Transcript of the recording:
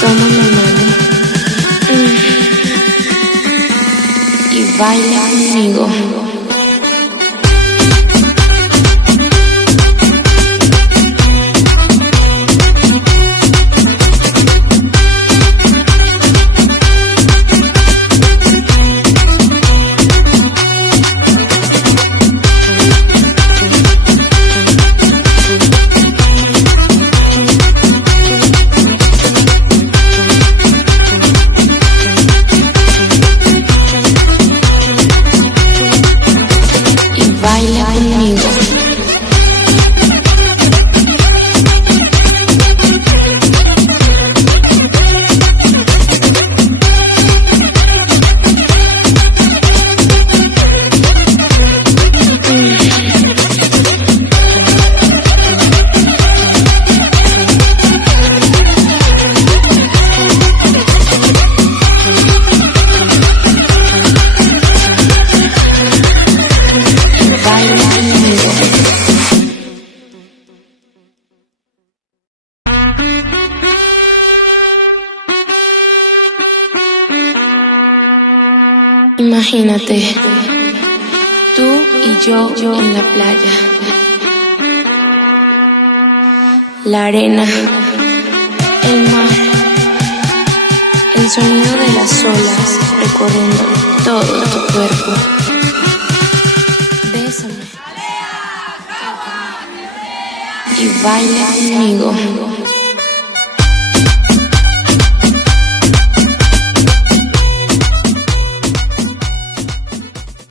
Toma mi mano y baila conmigo. Baila conmigo. Imagínate, tú y yo en la playa, la arena, el mar, el sonido de las olas recorriendo todo tu cuerpo. Bésame y baila conmigo.